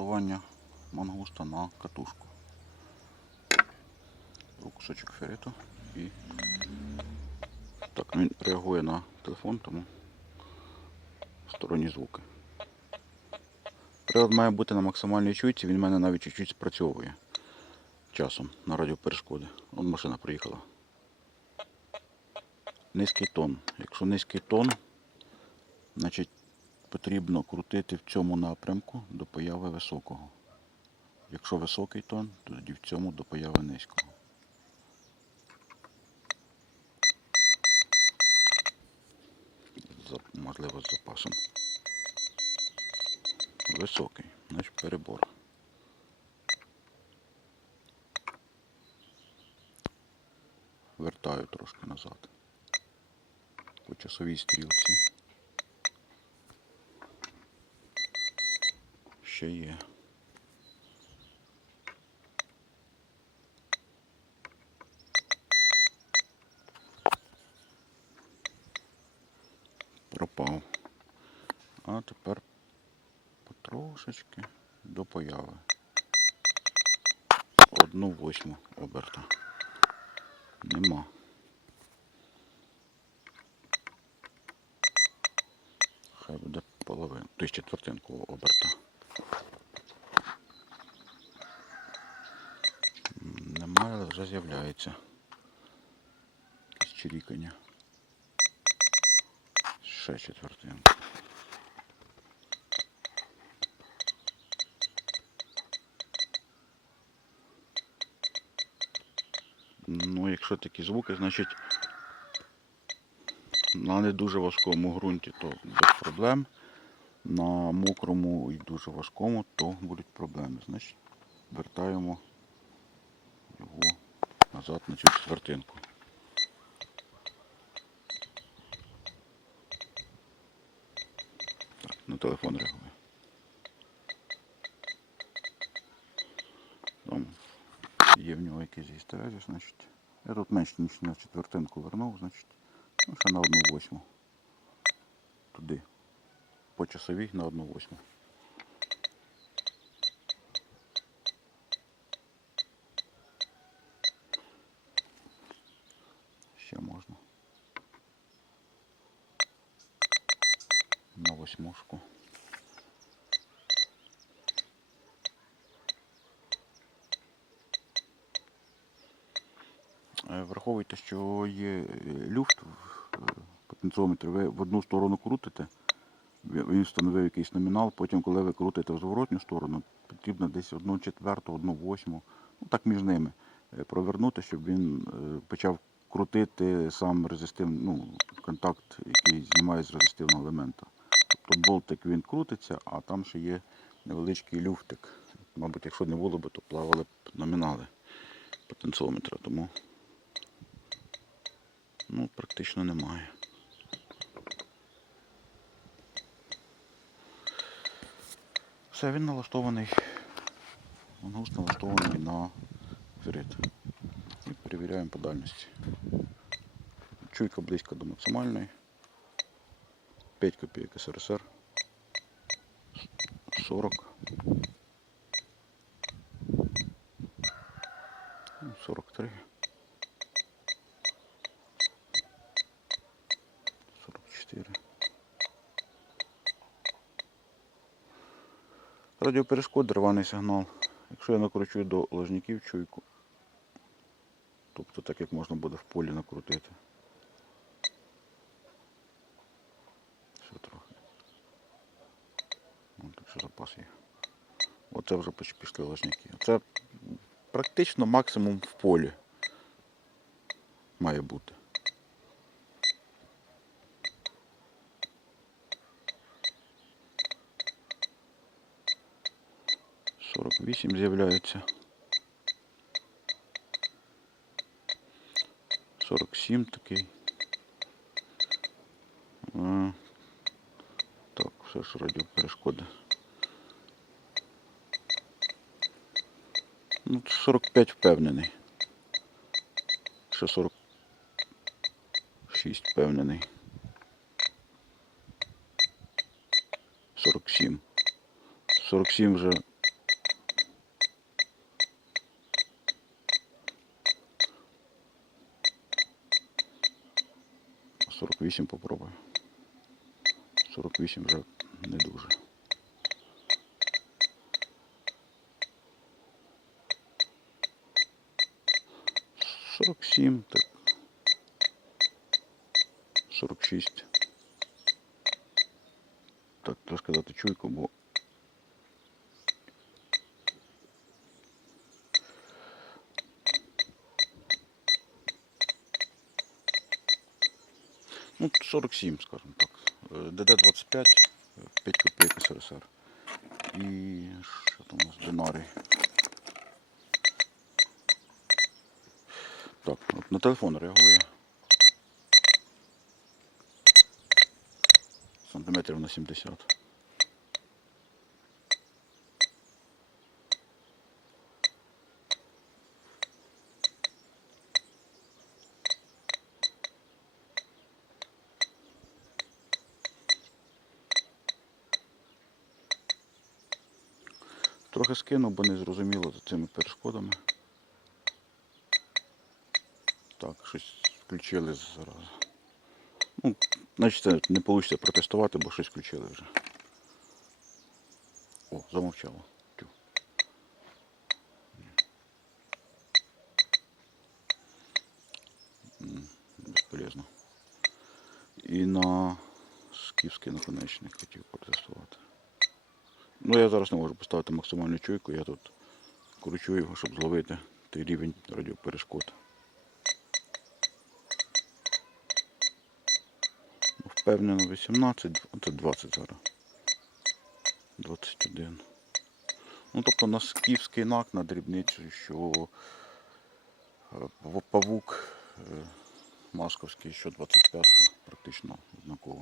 налаштування мангуста на катушку. Кусочок фериту і так він реагує на телефон, тому сторонні звуки. Прилад має бути на максимальній чуйці, він в мене навіть чуть-чуть спрацьовує часом на радіоперешкоди. Вон машина приїхала. Низький тон. Якщо низький тон, значить потрібно крутити в цьому напрямку до появи високого. Якщо високий тон, то тоді в цьому до появи низького. Можливо, з запасом. Високий, значить перебор. Вертаю трошки назад. По часовій стрілці. Ще є. Пропав. А тепер потрошечки до появи. Одну восьму оберта. Нема. Хай буде половину, тобто четвертинку оберта. Немає, але вже з'являється. Якесь чирікання. Ще четвертинку. Ну, якщо такі звуки, значить на не дуже важкому ґрунті то без проблем. На мокрому і дуже важкому то будуть проблеми. Значить, вертаємо його назад на цю четвертинку. Так, на телефон реагує. Там є в нього якийсь гістерезіс, значить. Я тут менше ніж на четвертинку вернув, значить, ну, ще на одну восьму. Туди. По часовій на одну восьму. Ще можна. На восьмушку. Е, Враховуйте, що є е, люфт е, потенціометрі. Ви в одну сторону крутите, він встановив якийсь номінал, потім, коли ви крутите в зворотню сторону, потрібно десь одну четверту, одну восьму, ну так між ними е, провернути, щоб він е, почав крутити сам резистивний ну, контакт, який знімає з резистивного елемента. Тобто болтик він крутиться, а там ще є невеличкий люфтик. Мабуть, якщо не було б, то плавали б номінали потенціометра, тому ну, практично немає. Все, він налаштований. Мангуст налаштований на ферит. І перевіряємо по дальності. Чуйка близько до максимальної. 5 копійок СРСР. 40. Ну, 43. Радіоперешкод, рваний сигнал. Якщо я накручу до ложників чуйку, тобто так як можна буде в полі накрутити. Ще трохи. Ну, так що запас є. Оце вже пішли ложники. Це практично максимум в полі має бути. Сорок вісім з'являється. Сорок сім такий. А, Так, все ж радіоперешкоди. Ну, 45 впевнений. Ще 46 впевнений. 47. 47 вже 48 попробую. 48 вже не дуже. Сорок сім, так. Сорок шість. Так, треба сказати чуйку, бо Ну, 47, скажімо так. Е, ДД-25, 5 копійок СРСР. І що там у нас? Динарій. Так, от на телефон реагує. Сантиметрів на 70. Трохи скинув, бо не зрозуміло цими перешкодами. Так, щось включили зараз. Ну, значить, не вийде протестувати, бо щось включили вже. О, замовчало. Тю. Безполезно. І на скіфський наконечник хотів протестувати. Ну я зараз не можу поставити максимальну чуйку, я тут кручу його, щоб зловити той рівень радіоперешкод. Впевнено 18, а це 20 зараз. 21. Ну тобто на скіфський нак на дрібницю, що е, павук е, масковський, що 25 практично однаково.